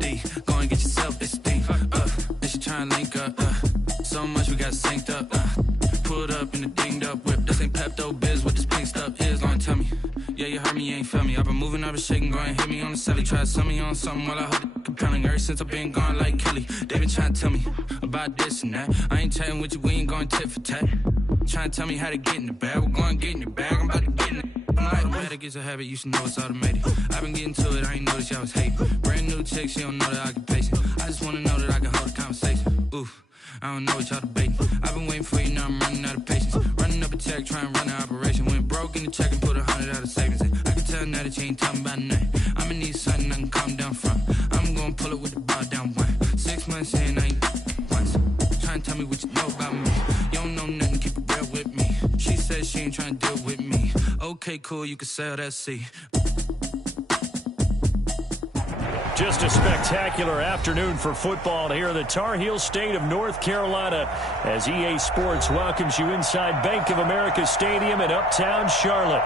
D. Go and get yourself this thing. And she tryna link up. So much we got synced up. Pulled up in the dinged up whip. This ain't Pepto Biz, what this pink stuff is. Gonna tell me. Yeah, you heard me, you ain't felt me. I've been moving, I've been shaking, go and hit me on the celly. Try to sell me on something while I hold it compelling. Ever since I've been gone like Kelly. They been trying to tell me about this and that. I ain't chatting with you, we ain't going tit for tat. Trying to tell me how to get in the bag. We're going to get in your bag, I'm about to get in it. I'm like, the way that gets a habit, you should know it's automated. I've been getting to it, I ain't noticed y'all was hating. Brand new chick, she don't know that I can pace it. I just wanna know that I can hold a conversation. Oof, I don't know what y'all debating. I've been waiting for you, now I'm running out of patience. Running up a check, trying to run an operation. Went broke in the check and put 100 out of savings in. I can tell now that you ain't talking about nothing. I'ma need something I can calm down from. I'm gonna pull it with the bar down one. 6 months in, I ain't once. Trying to tell me what you know about me. You don't know nothing, keep it real with me. She says she ain't trying to deal with me. Okay, cool, you can sell that seat. Just a spectacular afternoon for football here in the Tar Heel state of North Carolina as EA Sports welcomes you inside Bank of America Stadium in uptown Charlotte.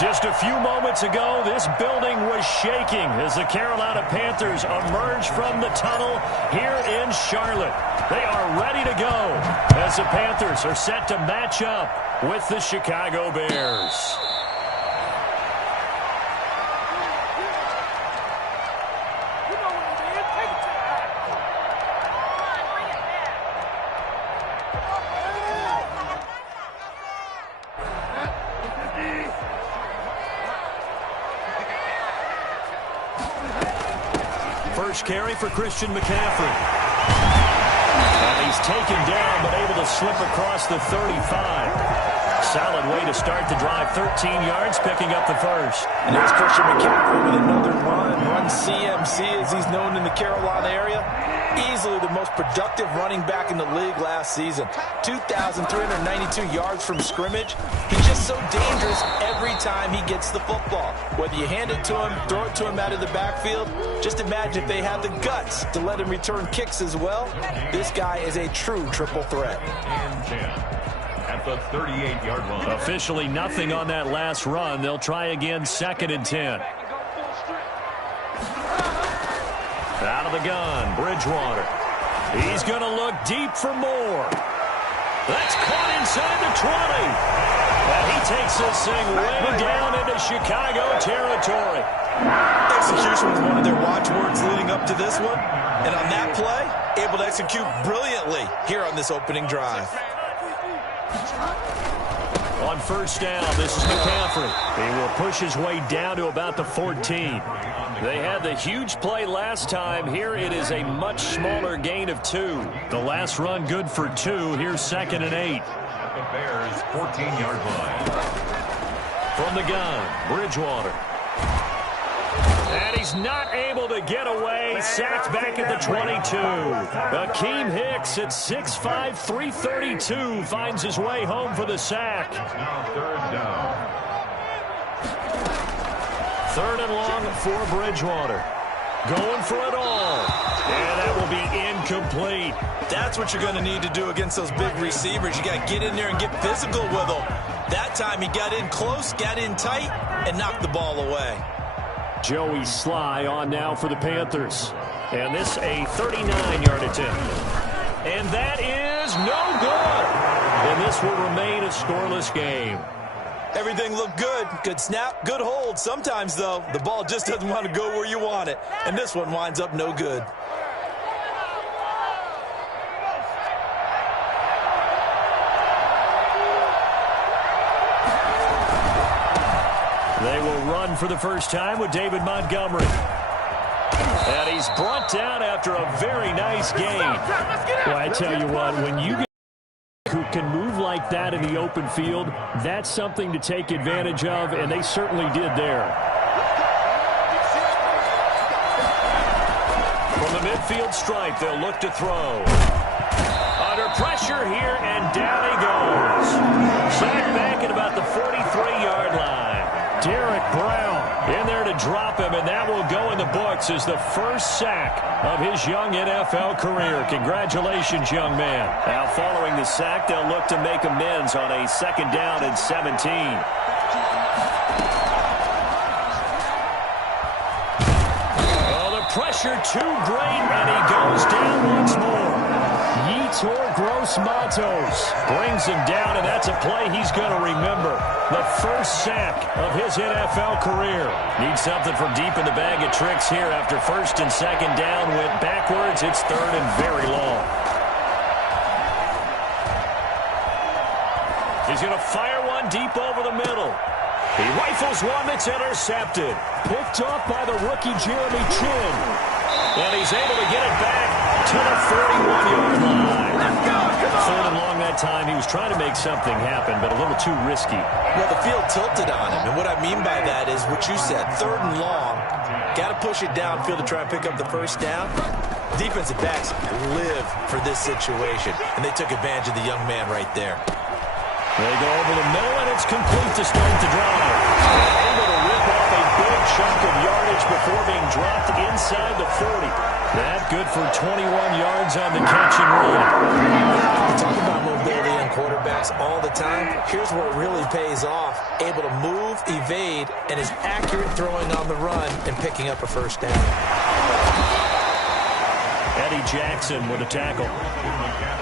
Just a few moments ago, this building was shaking as the Carolina Panthers emerged from the tunnel here in Charlotte. They are ready to go as the Panthers are set to match up with the Chicago Bears. First carry for Christian McCaffrey. And he's taken down but able to slip across the 35. Solid way to start the drive. 13 yards, picking up the first. And here's Christian McCaffrey with another run CMC as he's known in the Carolina area. Easily the most productive running back in the league last season. 2,392 yards from scrimmage. He's just so dangerous every time he gets the football. Whether you hand it to him, throw it to him out of the backfield, just imagine if they have the guts to let him return kicks as well. This guy is a true triple threat. And 10 at the 38-yard line. Officially nothing on that last run. They'll try again, 2nd and 10. Out of the gun, Bridgewater. He's going to look deep for more. That's caught inside the 20. And he takes this thing way down into Chicago territory. Execution was one of their watchwords leading up to this one. And on that play, able to execute brilliantly here on this opening drive. On first down, this is McCaffrey. He will push his way down to about the 14. They had the huge play last time. Here it is a much smaller gain of 2. The last run good for 2. Here's 2nd and 8. At the Bears' 14-yard line. From the gun, Bridgewater. And he's not able to get away. Sacked back at the 22. Akeem Hicks at 6'5", 332 finds his way home for the sack. Now 3rd down. 3rd and long for Bridgewater. Going for it all. And that will be incomplete. That's what you're going to need to do against those big receivers. You got to get in there and get physical with them. That time he got in close, got in tight, and knocked the ball away. Joey Sly on now for the Panthers. And this a 39-yard attempt. And that is no good. And this will remain a scoreless game. Everything looked good. Good snap, good hold. Sometimes, though, the ball just doesn't want to go where you want it. And this one winds up no good. They will run for the first time with David Montgomery. And he's brought down after a very nice game. Well, I tell you what, when you get who can move like that in the open field, that's something to take advantage of, and they certainly did there. From the midfield stripe, they'll look to throw. Under pressure here, and down he goes. Sacked back at about the 43-yard line. Derek Brown in there to drop him, and that will go in the books as the first sack of his young NFL career. Congratulations, young man. Now, following the sack, they'll look to make amends on a 2nd down and 17. Oh, the pressure pressure too great, and he goes down once more. Yetur Gross-Matos brings him down, and that's a play he's going to remember. The first sack of his NFL career. Needs something from deep in the bag of tricks here after first and second down went backwards. It's third and very long. He's going to fire one deep over the middle. He rifles one that's intercepted. Picked off by the rookie Jeremy Chin. And he's able to get it back to the 41-yard line. Third and long that time. He was trying to make something happen, but a little too risky. Well, the field tilted on him. And what I mean by that is what you said. Third and long. Got to push it downfield to try and pick up the first down. Defensive backs live for this situation. And they took advantage of the young man right there. They go over the middle, and it's complete to start the drive. They're able to rip off a big chunk of yardage before being dropped inside the 40. That good for 21 yards on the catch and run. We talk about mobility in quarterbacks all the time. Here's where it really pays off. Able to move, evade, and is accurate throwing on the run and picking up a first down. Eddie Jackson with a tackle.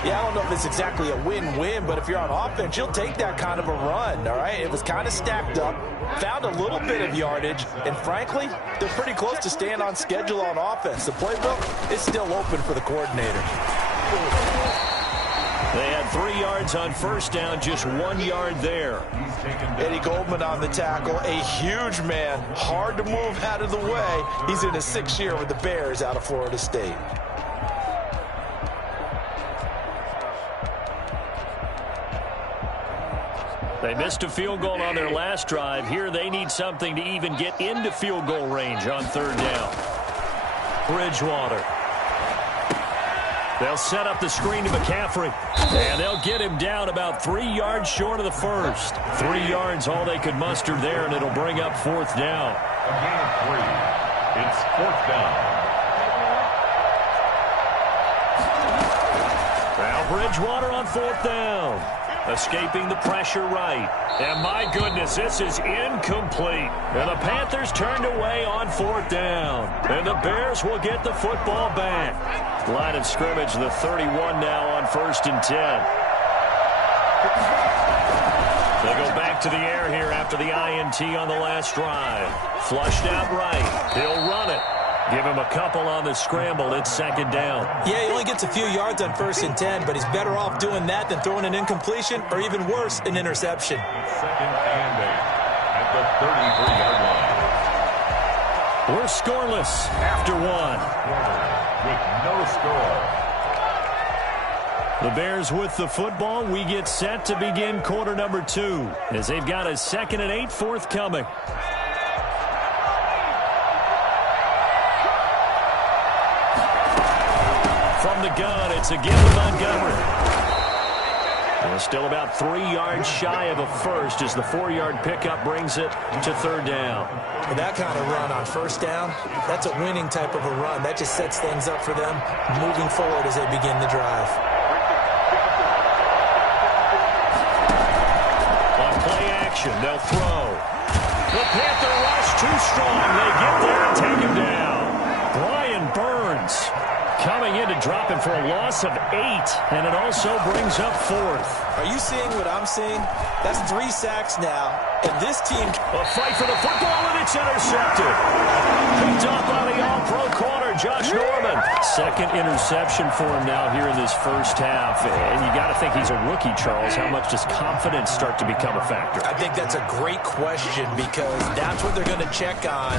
Yeah, I don't know if it's exactly a win-win, but if you're on offense, you'll take that kind of a run, all right? It was kind of stacked up, found a little bit of yardage, and frankly, they're pretty close to staying on schedule on offense. The playbook is still open for the coordinator. They had 3 yards on first down, just 1 yard there. Eddie Goldman on the tackle, a huge man, hard to move out of the way. He's in his 6th year with the Bears out of Florida State. They missed a field goal on their last drive. Here they need something to even get into field goal range on third down. Bridgewater. They'll set up the screen to McCaffrey. And they'll get him down about 3 yards short of the first. 3 yards all they could muster there, and it'll bring up fourth down. A gain of 3. It's fourth down. Now Bridgewater on fourth down. Escaping the pressure right. And my goodness, this is incomplete. And the Panthers turned away on fourth down. And the Bears will get the football back. Line of scrimmage, the 31 now on first and 10. They go back to the air here after the INT on the last drive. Flushed out right. He'll run it. Give him a couple on the scramble. It's second down. Yeah, he only gets a few yards on first and 10, but he's better off doing that than throwing an incompletion or even worse, an interception. Second and 8 at the 33-yard line. We're scoreless after one. With no score. The Bears with the football. We get set to begin quarter number 2 as they've got a 2nd and 8 forthcoming. From the gun, it's a give to Montgomery. And still about 3 yards shy of a first as the 4-yard pickup brings it to third down. With that kind of run on first down, that's a winning type of a run. That just sets things up for them moving forward as they begin the drive. On play action, they'll throw. The Panther rush too strong. They get there and take him down. Brian Burns coming in to drop him for a loss of 8, and it also brings up fourth. Are you seeing what I'm seeing? That's 3 sacks now, and this team... A fight for the football, and it's intercepted. Picked up by the all-pro corner, Josh Norman. Second interception for him now here in this first half, and you got to think he's a rookie, Charles. How much does confidence start to become a factor? I think that's a great question because that's what they're going to check on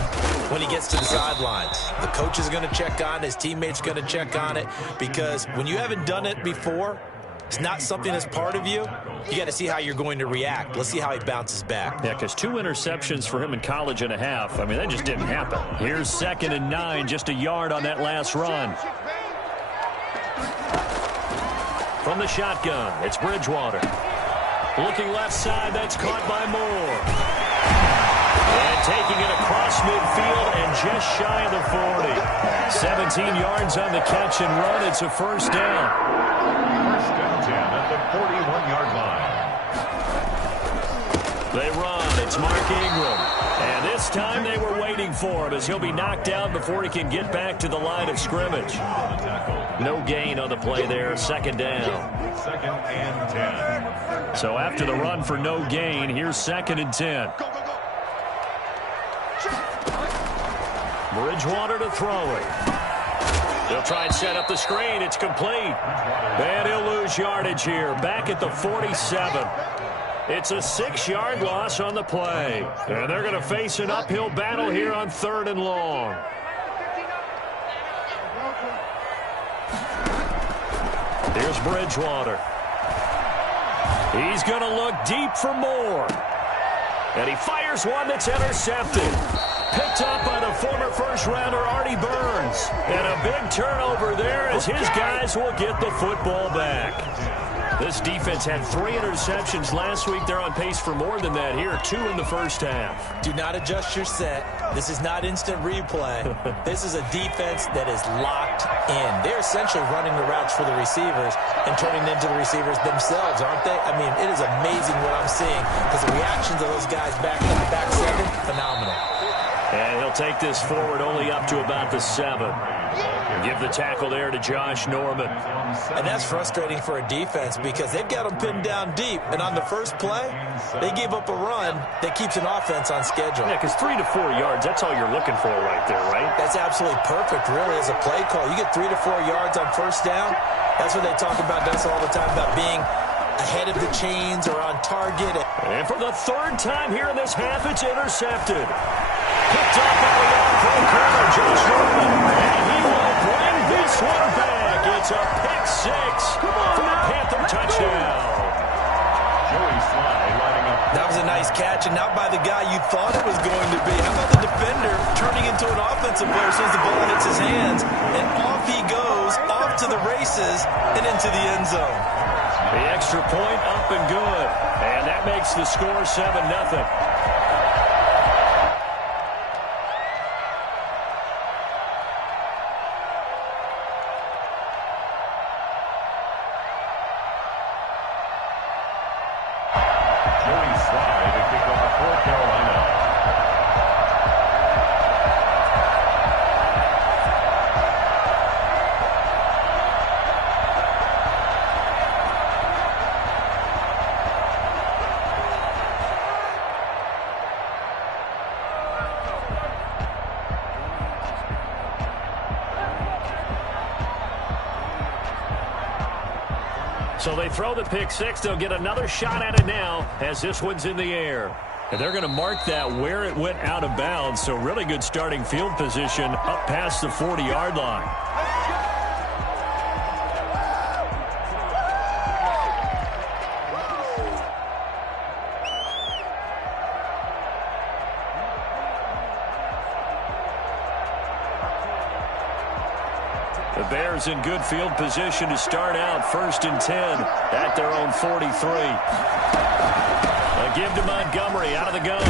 when he gets to the sidelines. The coach is going to check on, his teammates going to check on it, because when you haven't done it before, it's not something that's part of you. You got to see how you're going to react. Let's see how he bounces back. Yeah, because 2 interceptions for him in college and a half. I mean, that just didn't happen. Here's 2nd and 9, just a yard on that last run. From the shotgun, it's Bridgewater. Looking left side, that's caught by Moore. And taking it across midfield and just shy of the 40. 17 yards on the catch and run. It's a first down. First and 10 at the 41-yard line. They run. It's Mark Ingram. And this time they were waiting for him as he'll be knocked down before he can get back to the line of scrimmage. No gain on the play there. Second down. 2nd and 10. So after the run for no gain, here's 2nd and 10. Bridgewater to throw it. They'll try and set up the screen. It's complete. And he'll lose yardage here. Back at the 47. It's a 6-yard loss on the play. And they're going to face an uphill battle here on 3rd and long. Here's Bridgewater. He's going to look deep for more. And he fires one that's intercepted. Picked up by the former first-rounder Artie Burns. And a big turnover there as his guys will get the football back. This defense had 3 interceptions last week. They're on pace for more than that here. 2 in the first half. Do not adjust your set. This is not instant replay. This is a defense that is locked in. They're essentially running the routes for the receivers and turning them into the receivers themselves, aren't they? I mean, it is amazing what I'm seeing because the reactions of those guys back in the back 7, phenomenal. And he'll take this forward only up to about the 7. Give the tackle there to Josh Norman. And that's frustrating for a defense because they've got them pinned down deep. And on the first play, they gave up a run that keeps an offense on schedule. Yeah, because 3 to 4 yards, that's all you're looking for right there, right? That's absolutely perfect, really, as a play call. You get 3 to 4 yards on first down. That's what they talk about us all the time, about being ahead of the chains or on target. And for the 3rd time here in this half, it's intercepted. Picked up by the off-road corner, Josh Norman. And he will bring this one back. It's a pick 6 for the Panther touchdown. Joey Sly lining up. That was a nice catch, and not by the guy you thought it was going to be. How about the defender turning into an offensive player as soon as the ball hits his hands, and off he goes, off to the races, and into the end zone. The extra point up and good. And that makes the score 7-0. So they throw the pick 6. They'll get another shot at it now as this one's in the air. And they're going to mark that where it went out of bounds. So really good starting field position up past the 40-yard line. The Bears in good field position to start out 1st and 10 at their own 43. A give to Montgomery out of the gun.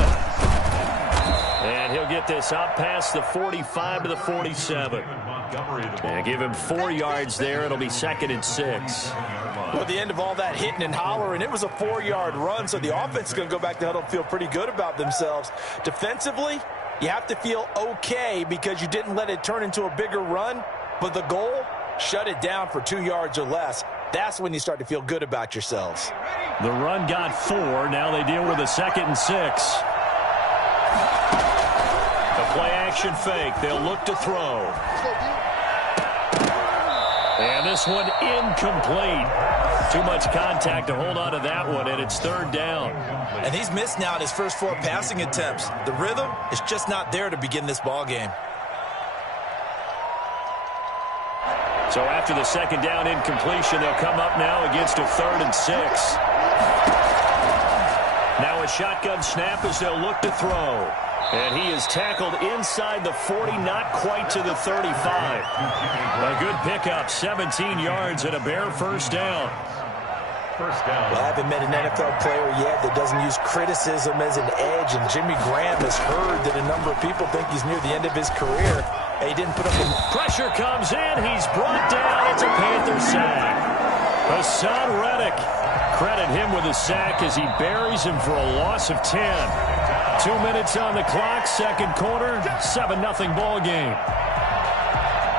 And he'll get this up past the 45 to the 47. And give him 4 yards there. It'll be 2nd and 6. Well, at the end of all that hitting and hollering, it was a 4-yard run, so the offense is going to go back to huddle and feel pretty good about themselves. Defensively, you have to feel okay because you didn't let it turn into a bigger run. But the goal, shut it down for 2 yards or less. That's when you start to feel good about yourselves. The run got 4. Now they deal with a 2nd and 6. The play action fake. They'll look to throw. And this one incomplete. Too much contact to hold on to that one, and it's 3rd down. And he's missed now in his first 4 passing attempts. The rhythm is just not there to begin this ball game. So after the 2nd down incompletion, they'll come up now against a 3rd and 6. Now a shotgun snap as they'll look to throw. And he is tackled inside the 40, not quite to the 35. A good pickup, 17 yards and a Bear first down. Well, I haven't met an NFL player yet that doesn't use criticism as an edge, and Jimmy Graham has heard that a number of people think he's near the end of his career. He didn't put up the pressure comes in. He's brought down. It's a Panther sack. Hassan Reddick. Credit him with a sack as he buries him for a loss of 10. 2 minutes on the clock, second quarter, 7-0 ball game.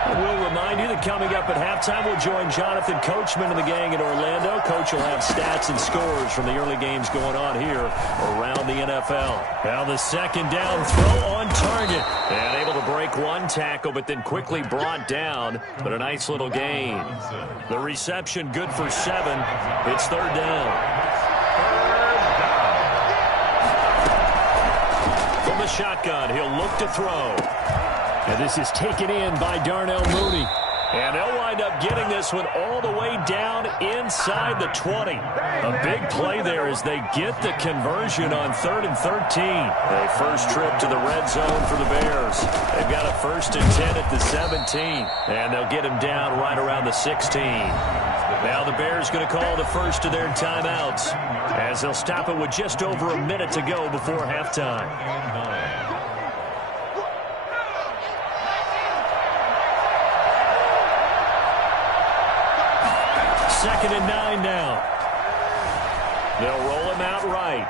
We'll remind you that coming up at halftime, we'll join Jonathan Coachman and the gang in Orlando. Coach will have stats and scores from the early games going on here around the NFL. Now the second down throw on target. And able to break one tackle, but then quickly brought down. But a nice little gain. The reception good for 7. It's third down. From the shotgun, he'll look to throw. And this is taken in by Darnell Mooney. And they'll wind up getting this one all the way down inside the 20. A big play there as they get the conversion on 3rd and 13. A first trip to the red zone for the Bears. They've got a 1st and 10 at the 17. And they'll get him down right around the 16. Now the Bears going to call the first of their timeouts as they'll stop it with just over a minute to go before halftime. 2nd and 9 now. They'll roll him out right.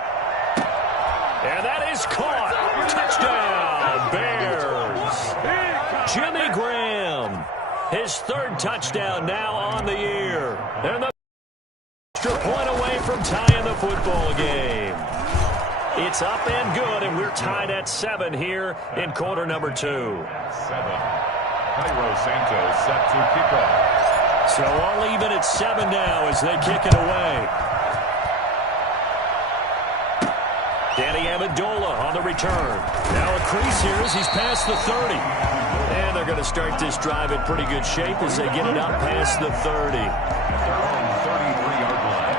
And that is caught. Touchdown, Bears. Jimmy Graham. His 3rd touchdown now on the year. And the extra point away from tying the football game. It's up and good, and we're tied at 7 here in quarter number 2. 7. Cairo Santos set to kick off. So all even at 7 now as they kick it away. Danny Amendola on the return. Now a crease here as he's past the 30. And they're going to start this drive in pretty good shape as they get it up past the 30. 33-yard line.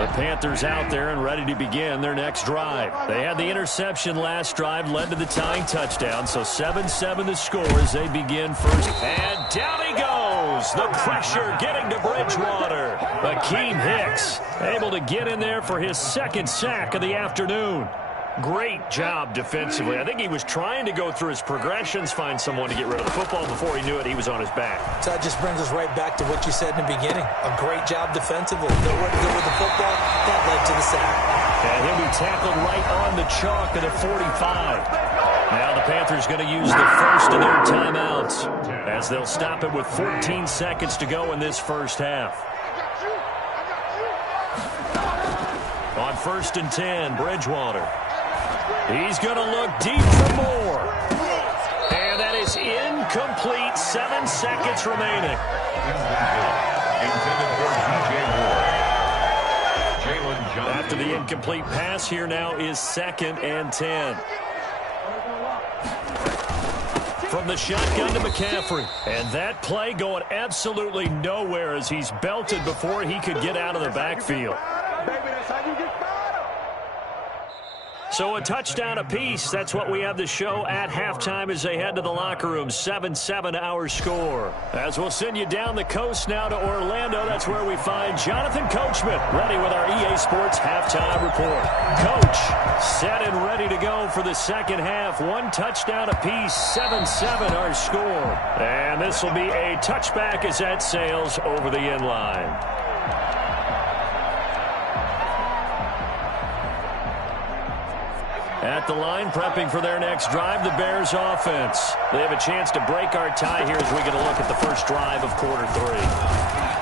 The Panthers out there and ready to begin their next drive. They had the interception last drive, led to the tying touchdown. So 7-7 the score as they begin first. And down he goes. The pressure getting to Bridgewater. Akeem Hicks able to get in there for his 2nd sack of the afternoon. Great job defensively. I think he was trying to go through his progressions, find someone to get rid of the football. Before he knew it, he was on his back. So that just brings us right back to what you said in the beginning. A great job defensively. Know where to go with the football. That led to the sack. And he'll be tackled right on the chalk at the 45. Now the Panthers going to use the first of their timeouts as they'll stop it with 14 seconds to go in this first half. On 1st and 10, Bridgewater. He's going to look deep for more. And that is incomplete. 7 seconds remaining. After the incomplete pass, here now is 2nd and 10. From the shotgun to McCaffrey. And that play going absolutely nowhere as he's belted before he could get out of the backfield. So a touchdown apiece. That's what we have to show at halftime as they head to the locker room. 7-7 our score. As we'll send you down the coast now to Orlando. That's where we find Jonathan Coachman ready with our EA Sports halftime report. Coach, set and ready to go for the second half. 1 touchdown apiece. 7-7 our score. And this will be a touchback as that sails over the end line. At the line, prepping for their next drive, the Bears offense. They have a chance to break our tie here as we get a look at the first drive of quarter 3.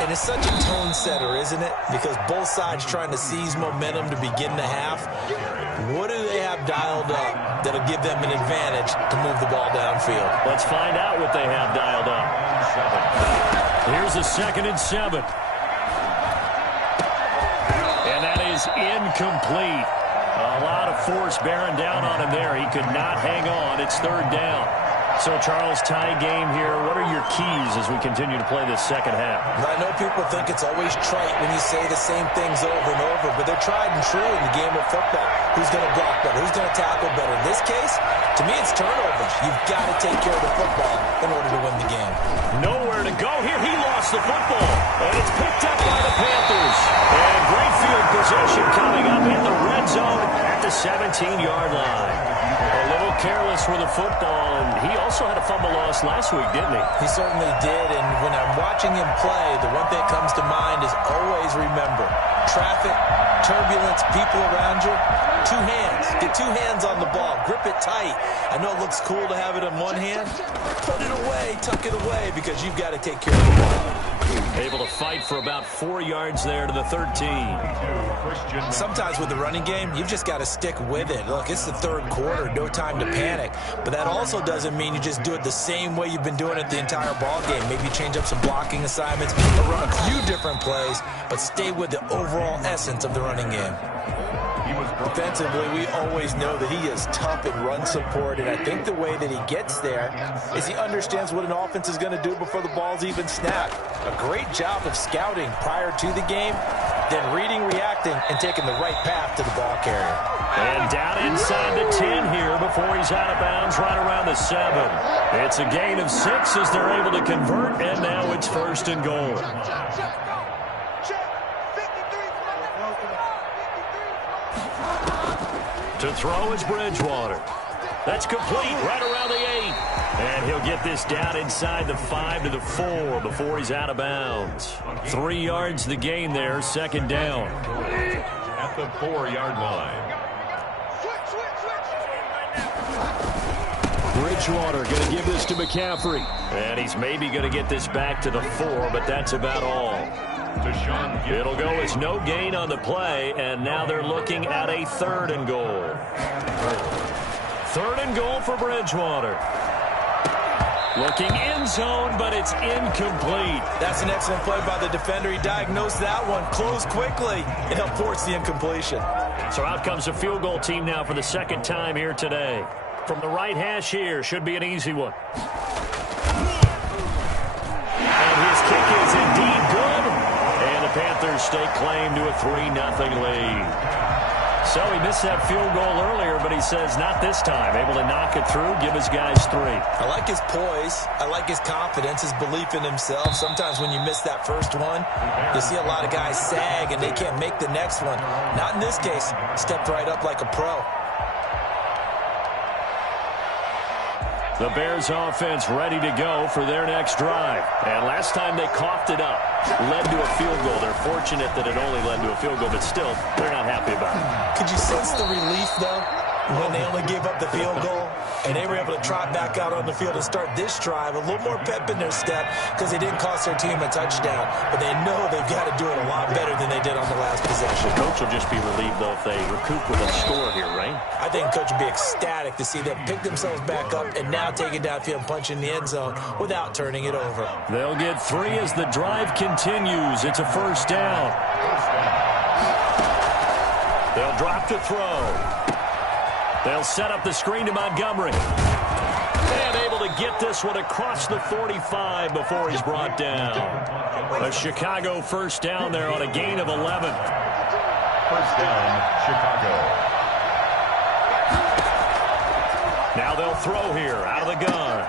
And it's such a tone setter, isn't it? Because both sides trying to seize momentum to begin the half. What do they have dialed up that'll give them an advantage to move the ball downfield? Let's find out what they have dialed up. Here's a 2nd and 7. And that is incomplete. A lot of force bearing down on him there. He could not hang on. It's 3rd down. So, Charles, tie game here. What are your keys as we continue to play this second half? I know people think it's always trite when you say the same things over and over, but they're tried and true in the game of football. Who's going to block better? Who's going to tackle better? In this case, to me, it's turnovers. You've got to take care of the football in order to win the game. Nowhere to go here. He lost the football, and it's picked up by the Panthers. And great field position coming up in the red zone at the 17-yard line. A little careless with the football, and he also had a fumble loss last week, didn't he? He certainly did, and when I'm watching him play, the one thing that comes to mind is always remember, traffic, turbulence, people around you, two hands. Get two hands on the ball. Grip it tight. I know it looks cool to have it in one hand. Put it away, tuck it away, because you've got to take care of the ball. Able to fight for about 4 yards there to the 13. Sometimes with the running game, you've just got to stick with it. Look, it's the third quarter, no time to panic. But that also doesn't mean you just do it the same way you've been doing it the entire ball game. Maybe change up some blocking assignments, or run a few different plays, but stay with the overall essence of the running game. Defensively, we always know that he is tough in run support, and I think the way that he gets there is he understands what an offense is going to do before the ball's even snapped. A great job of scouting prior to the game, then reading, reacting, and taking the right path to the ball carrier. And down inside the 10 here before he's out of bounds right around the 7. It's a gain of 6 as they're able to convert, and now it's 1st and goal. To throw is Bridgewater. That's complete right around the 8. And he'll get this down inside the 5 to the 4 before he's out of bounds. 3 yards the gain there, 2nd down. At the 4-yard line. Bridgewater going to give this to McCaffrey. And he's maybe going to get this back to the 4, but that's about all. It'll go as no gain on the play, and now they're looking at a 3rd and goal. 3rd and goal for Bridgewater. Looking end zone, but it's incomplete. That's an excellent play by the defender. He diagnosed that one, closed quickly, and helped force the incompletion. So out comes the field goal team now for the 2nd time here today. From the right hash here, should be an easy one. And his kick is indeed good. The Panthers stake claim to a 3-0 lead. So he missed that field goal earlier, but he says not this time. Able to knock it through, give his guys 3. I like his poise. I like his confidence, his belief in himself. Sometimes when you miss that first one, you see a lot of guys sag and they can't make the next one. Not in this case. Stepped right up like a pro. The Bears offense ready to go for their next drive. And last time they coughed it up, led to a field goal. They're fortunate that it only led to a field goal, but still, they're not happy about it. Could you sense the relief, though, when they only gave up the field goal? And they were able to trot back out on the field and start this drive. A little more pep in their step because they didn't cost their team a touchdown. But they know they've got to do it a lot better than they did on the last possession. Coach will just be relieved, though, if they recoup with a score here, right? I think Coach will be ecstatic to see them pick themselves back up and now take it downfield and punch in the end zone without turning it over. They'll get 3 as the drive continues. It's a 1st down. They'll drop to throw. They'll set up the screen to Montgomery. And able to get this one across the 45 before he's brought down. A Chicago 1st down there on a gain of 11. 1st down, Chicago. Now they'll throw here out of the gun.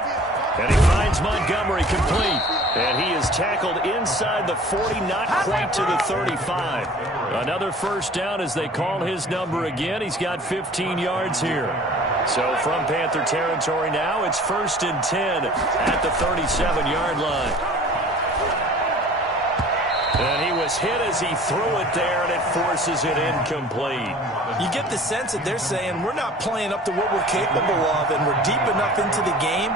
And he finds Montgomery complete. And he is tackled inside the 40, not quite to the 35. Another 1st down as they call his number again. He's got 15 yards here. So from Panther territory now, it's 1st and 10 at the 37-yard line. And he was hit as he threw it there, and it forces it incomplete. You get the sense that they're saying we're not playing up to what we're capable of, and we're deep enough into the game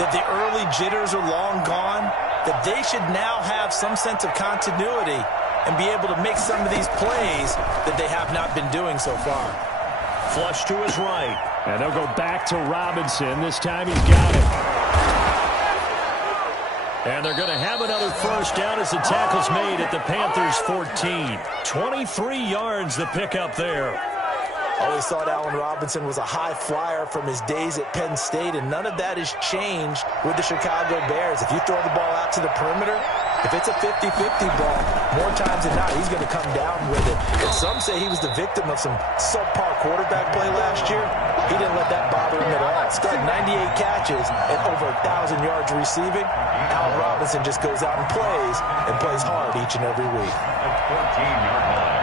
that the early jitters are long gone, that they should now have some sense of continuity and be able to make some of these plays that they have not been doing so far. Flush to his right, and they'll go back to Robinson. This time he's got it. And they're going to have another 1st down as the tackle's made at the Panthers' 14. 23 yards the pickup there. Always thought Allen Robinson was a high flyer from his days at Penn State, and none of that has changed with the Chicago Bears. If you throw the ball out to the perimeter, if it's a 50-50 ball, more times than not, he's going to come down with it. And some say he was the victim of some subpar quarterback play last year. He didn't let that bother him at all. Still 98 catches and over 1,000 yards receiving. Allen Robinson just goes out and plays hard each and every week. At 14-yard line.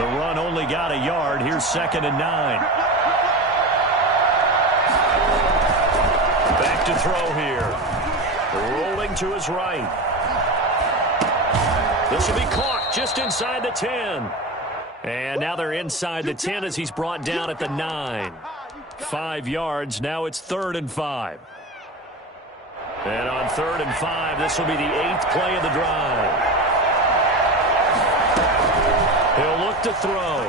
The run only got a yard. Here's 2nd and 9. Back to throw here. Rolling to his right. This will be caught just inside the 10. And now they're inside the 10 as he's brought down at the 9. 5 yards. Now it's 3rd and 5. And on 3rd and 5, this will be the 8th play of the drive. He'll look to throw.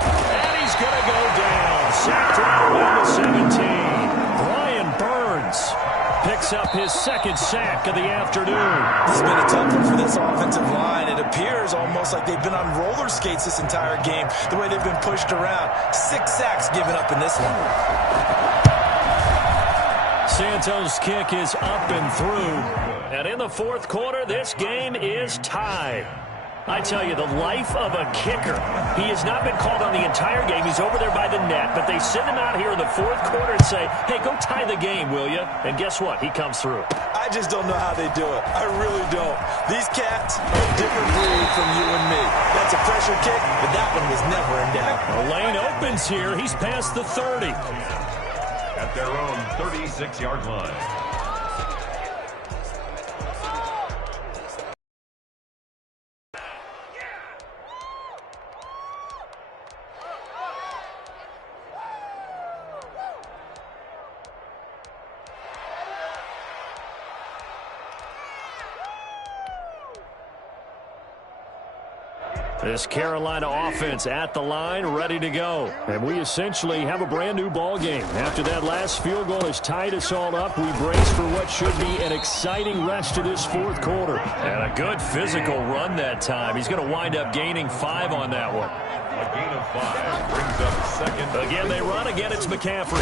And he's going to go down. Sacked around the 17. Brian Burns picks up his 2nd sack of the afternoon. This has been a tough one for this offensive line. It appears almost like they've been on roller skates this entire game, the way they've been pushed around. 6 sacks given up in this one. Santos' kick is up and through. And in the 4th quarter, this game is tied. I tell you, the life of a kicker. He has not been called on the entire game. He's over there by the net, but they send him out here in the 4th quarter and say, hey, go tie the game, will you? And guess what? He comes through. I just don't know how they do it. I really don't. These cats are a different breed from you and me. That's a pressure kick, but that one was never in doubt. The lane opens here. He's past the 30. At their own 36-yard line. This Carolina offense at the line, ready to go. And we essentially have a brand-new ball game. After that last field goal has tied us all up, we brace for what should be an exciting rest of this 4th quarter. And a good physical run that time. He's going to wind up gaining 5 on that one. A gain of 5 brings up 2nd. Again, they run. Again, it's McCaffrey.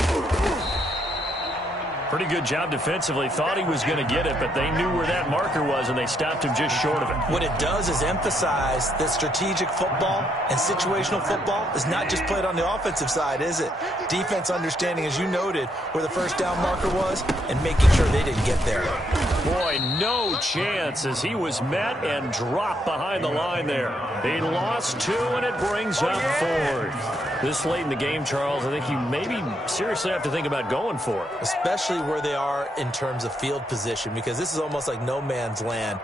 Pretty good job defensively. Thought he was going to get it, but they knew where that marker was, and they stopped him just short of it. What it does is emphasize that strategic football and situational football is not just played on the offensive side, is it? Defense understanding, as you noted, where the 1st down marker was and making sure they didn't get there. Boy, no chance as he was met and dropped behind the line there. He lost 2, and it brings up 4th. This late in the game, Charles, I think you maybe seriously have to think about going for it. Especially where they are in terms of field position, because this is almost like no man's land.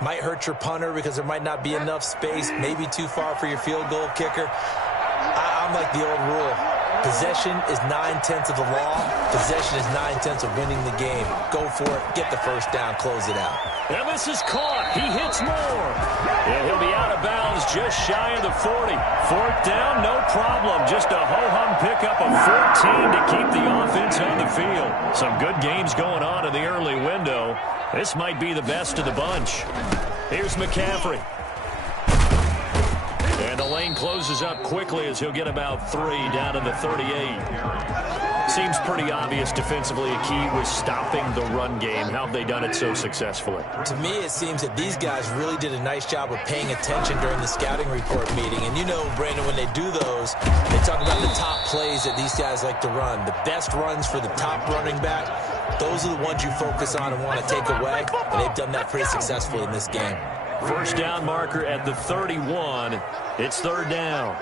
Might hurt your punter because there might not be enough space, maybe too far for your field goal kicker. I'm like the old rule. Possession is 9/10 of the law. Possession is 9/10 of winning the game. Go for it. Get the 1st down. Close it out. And this is caught. He hits more. And he'll be out of bounds just shy of the 40. 4th down, no problem. Just a ho-hum pickup of 14 to keep the offense on the field. Some good games going on in the early window. This might be the best of the bunch. Here's McCaffrey. And the lane closes up quickly as he'll get about 3 down to the 38. Seems pretty obvious defensively a key was stopping the run game. How have they done it so successfully? To me, it seems that these guys really did a nice job of paying attention during the scouting report meeting. And you know, Brandon, when they do those, they talk about the top plays that these guys like to run. The best runs for the top running back, those are the ones you focus on and want to take away. And they've done that pretty successfully in this game. 1st down marker at the 31. It's 3rd down.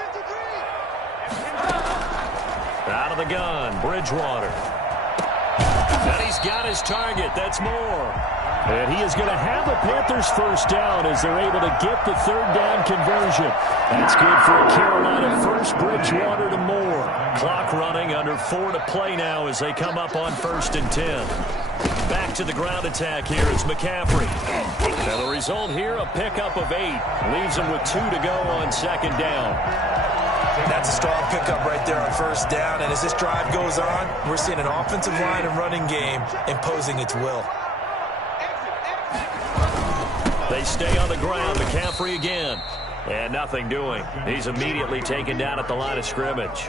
Out of the gun, Bridgewater. And he's got his target. That's Moore. And he is going to have the Panthers 1st down as they're able to get the 3rd down conversion. That's good for a Carolina 1st. Bridgewater to Moore. Clock running under 4 to play now as they come up on 1st and 10. Back to the ground attack here. It's McCaffrey. And the result here, a pickup of 8. Leaves him with 2 to go on 2nd down. That's a strong pickup right there on 1st down. And as this drive goes on, we're seeing an offensive line and running game imposing its will. They stay on the ground. McCaffrey again. And nothing doing. He's immediately taken down at the line of scrimmage.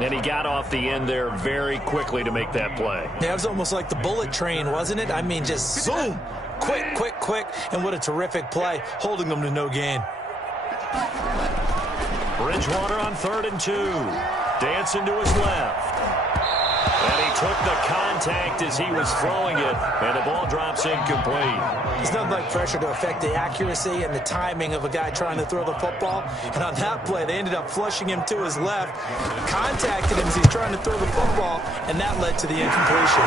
And he got off the end there very quickly to make that play. Yeah, it was almost like the bullet train, wasn't it? I mean, just zoom. Quick, quick, quick. And what a terrific play, holding them to no gain. Bridgewater on 3rd and 2. Dancing to his left. And he took the contact as he was throwing it, and the ball drops incomplete. There's nothing like pressure to affect the accuracy and the timing of a guy trying to throw the football. And on that play, they ended up flushing him to his left, contacted him as he's trying to throw the football, and that led to the incompletion.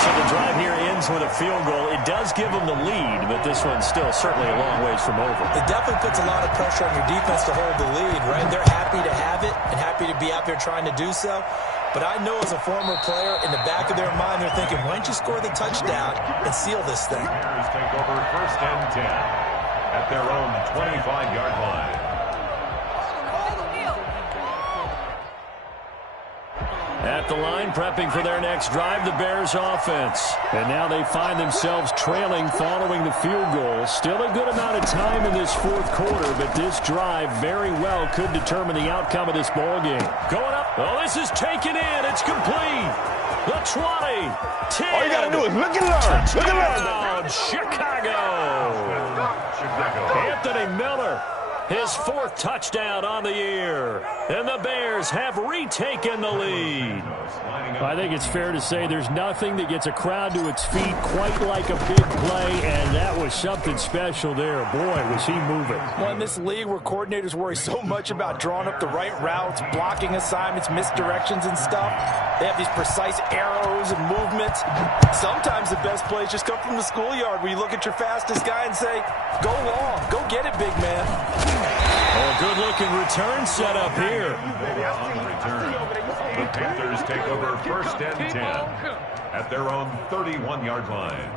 So the drive here ends with a field goal. It does give them the lead, but this one's still certainly a long ways from over. It definitely puts a lot of pressure on your defense to hold the lead, right? They're happy to have it and happy to be out there trying to do so. But I know as a former player, in the back of their mind, they're thinking, why don't you score the touchdown and seal this thing? Bears take over 1st and 10 at their own 25-yard line. At the line, prepping for their next drive, the Bears offense. And now they find themselves trailing following the field goal. Still a good amount of time in this fourth quarter, but this drive very well could determine the outcome of this ball game. Going up. Oh, this is taken in. It's complete. The 20, 10. All you got to do is look and learn. Look and learn. Chicago. Anthony Miller. His 4th touchdown on the year. And the Bears have retaken the lead. I think it's fair to say there's nothing that gets a crowd to its feet quite like a big play, and that was something special there. Boy, was he moving. Well, in this league where coordinators worry so much about drawing up the right routes, blocking assignments, misdirections and stuff, they have these precise arrows and movements. Sometimes the best plays just come from the schoolyard where you look at your fastest guy and say, go long, go get it, big man. Oh, good-looking return set up here. On the return, the Panthers take over 1st and 10 at their own 31-yard line.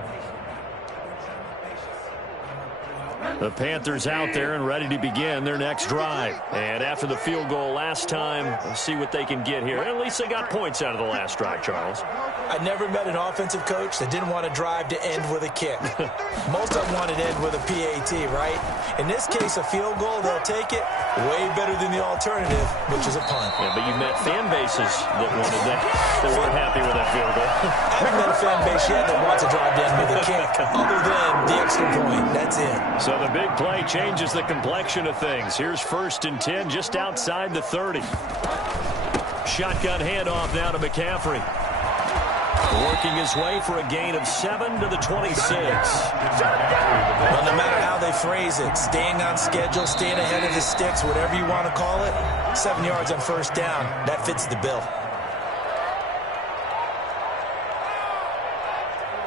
The Panthers out there and ready to begin their next drive. And after the field goal last time, we'll see what they can get here. At least they got points out of the last drive, Charles. I never met an offensive coach that didn't want to drive to end with a kick. Most of them wanted to end with a PAT, right? In this case, a field goal, they'll take it way better than the alternative, which is a punt. Yeah, but you've met fan bases that wanted that, that weren't happy with that field goal. I haven't met a fan base yet that wants to drive to end with a kick, other than the extra point. That's it. So the big play changes the complexion of things. Here's 1st and 10 just outside the 30. Shotgun handoff now to McCaffrey. Working his way for a gain of 7 to the 26. Well, no matter how they phrase it, staying on schedule, staying ahead of the sticks, whatever you want to call it, 7 yards on 1st down, that fits the bill.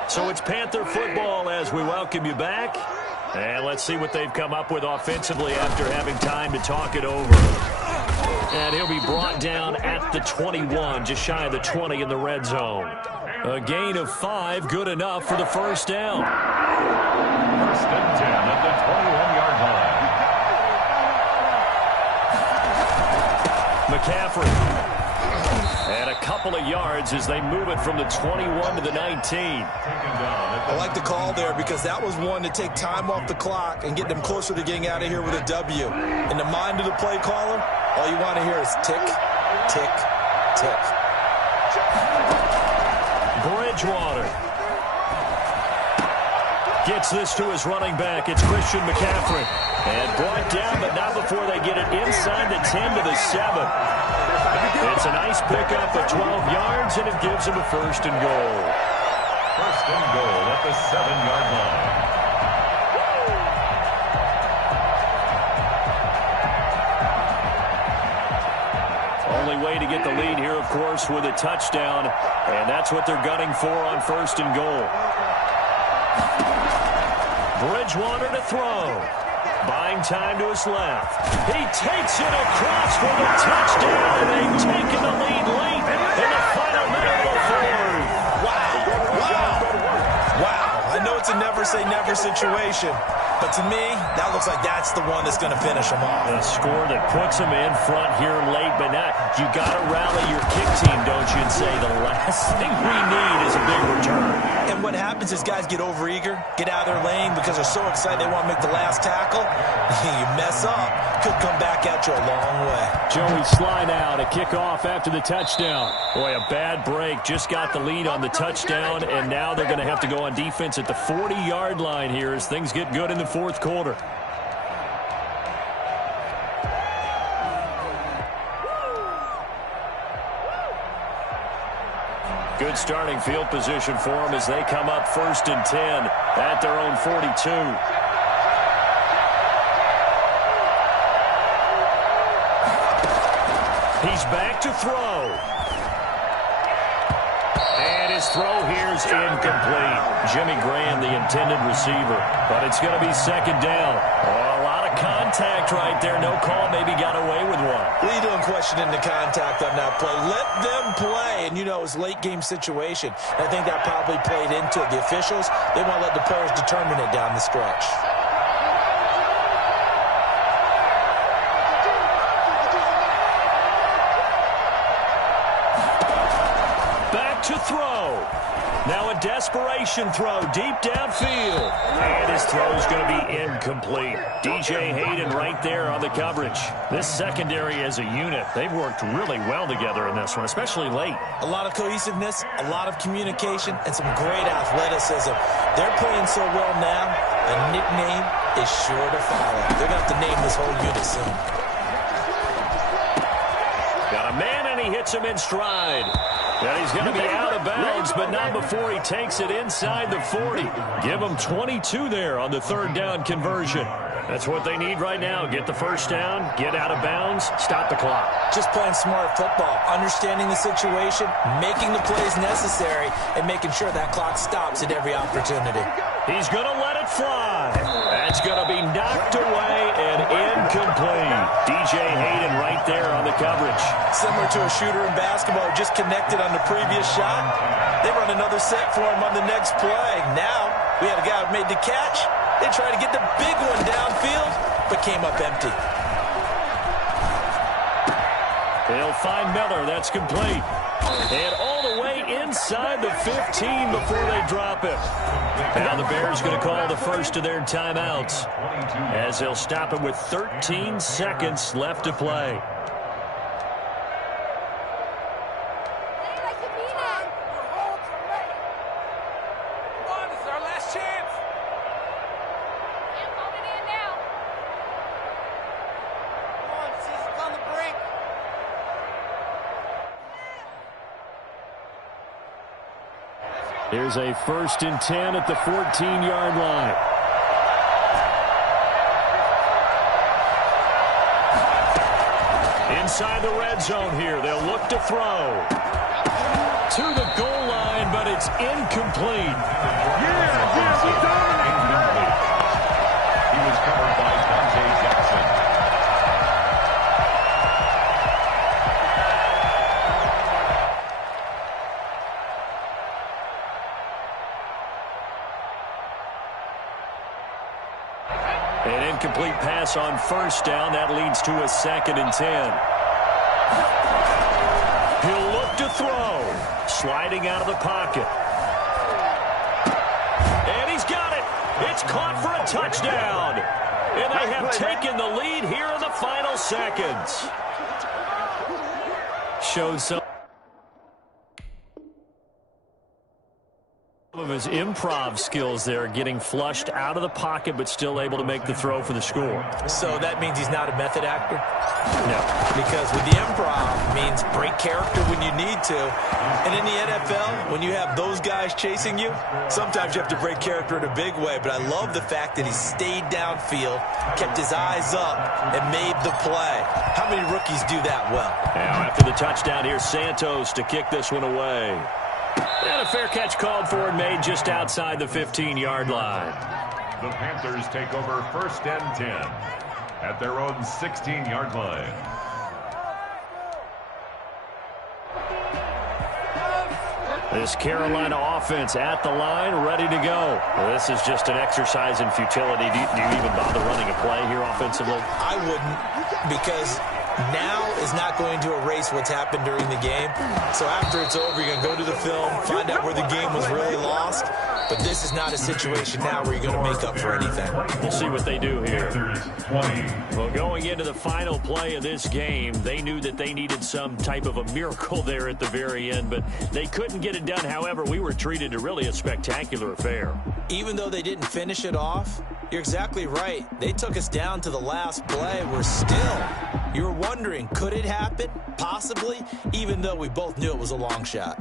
So it's Panther football as we welcome you back. And let's see what they've come up with offensively after having time to talk it over. And he'll be brought down at the 21, just shy of the 20 in the red zone. A gain of 5, good enough for the 1st down. 1st and 10 at the 21-yard line. McCaffrey. And a couple of yards as they move it from the 21 to the 19. I like the call there because that was one to take time off the clock and get them closer to getting out of here with a W. In the mind of the play caller, all you want to hear is tick, tick, tick. Bridgewater gets this to his running back. It's Christian McCaffrey. And brought down, but not before they get it inside the 10 to the 7. It's a nice pickup of 12 yards, and it gives him a 1st and goal. 1st and goal at the 7-yard line. Only way to get the lead here, of course, with a touchdown, and that's what they're gunning for on 1st and goal. Bridgewater to throw. Buying time to his left. He takes it across for the touchdown, and they've taken the lead late in the final minute of the 4th. Wow. I know it's a never-say-never situation, but to me, that looks like that's the one that's going to finish them off. A score that puts them in front here late, but now you got to rally your kick team, don't you, and say the last thing we need is a big return. And what happens is guys get overeager, get out of their lane because they're so excited they want to make the last tackle. You mess up, could come back at you a long way. Joey slide out, a kickoff after the touchdown. Boy, a bad break. Just got the lead on the touchdown, and now they're going to have to go on defense at the 40-yard line here as things get good in the fourth quarter. Good starting field position for them as they come up 1st and 10 at their own 42. He's back to throw. And his throw here is incomplete. Jimmy Graham, the intended receiver. But it's going to be 2nd down. Oh, a lot of contact right there. No call. Maybe got away with one. What are you doing questioning the contact on that play? Let them play. And, you know, it's a late-game situation. And I think that probably played into it. The officials, they want to let the players determine it down the stretch. To throw. Now a desperation throw deep downfield. And his throw is going to be incomplete. DJ Hayden right there on the coverage. This secondary as a unit, they've worked really well together in this one, especially late. A lot of cohesiveness, a lot of communication, and some great athleticism. They're playing so well now, a nickname is sure to follow. They're going to have to name this whole unit soon. Got a man, and he hits him in stride. And he's going to be out of bounds, but not before he takes it inside the 40. Give him 22 there on the 3rd down conversion. That's what they need right now. Get the 1st down, get out of bounds, stop the clock. Just playing smart football, understanding the situation, making the plays necessary, and making sure that clock stops at every opportunity. He's going to let it fly. That's going to be knocked away and incomplete. DJ Hayden right there on the coverage. Similar to a shooter in basketball, just connected on the previous shot. They run another set for him on the next play. Now, we had a guy who made the catch. They tried to get the big one downfield, but came up empty. They'll find Miller. That's complete. And all the way inside the 15 before they drop it. Now the Bears going to call the first of their timeouts as they'll stop it with 13 seconds left to play. Here's a 1st and 10 at the 14-yard line. Inside the red zone here. They'll look to throw. To the goal line, but it's incomplete. Incomplete. He was covered by Dante Jackson. An incomplete pass on 1st down. That leads to a 2nd and 10. He'll look to throw. Sliding out of the pocket. And he's got it. It's caught for a touchdown. And they have taken the lead here in the final seconds. Showed some of his improv skills there, getting flushed out of the pocket but still able to make the throw for the score. So that means he's not a method actor? No. Because with the improv means break character when you need to. And in the NFL, when you have those guys chasing you, sometimes you have to break character in a big way. But I love the fact that he stayed downfield, kept his eyes up, and made the play. How many rookies do that well? Now after the touchdown, here's Santos to kick this one away. And a fair catch called for and made just outside the 15-yard line. The Panthers take over 1st and 10 at their own 16-yard line. This Carolina offense at the line, ready to go. Well, this is just an exercise in futility. Do you even bother running a play here offensively? I wouldn't, because now is not going to erase what's happened during the game. So after it's over, you're going to go to the film, find out where the game was really lost. But this is not a situation now where you're going to make up for anything. We'll see what they do here. Well, going into the final play of this game, they knew that they needed some type of a miracle there at the very end, but they couldn't get it done. However, we were treated to really a spectacular affair. Even though they didn't finish it off, you're exactly right. They took us down to the last play. We're still, you were wondering, could it happen? Possibly, even though we both knew it was a long shot.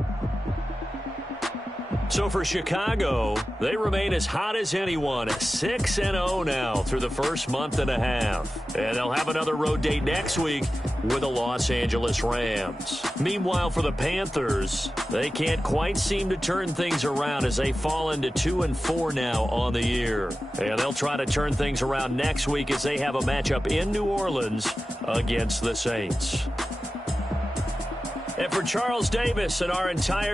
So for Chicago, they remain as hot as anyone, 6-0 now through the first month and a half. And they'll have another road date next week with the Los Angeles Rams. Meanwhile, for the Panthers, they can't quite seem to turn things around as they fall into 2-4 now on the year. And they'll try to turn things around next week as they have a matchup in New Orleans against the Saints. And for Charles Davis and our entire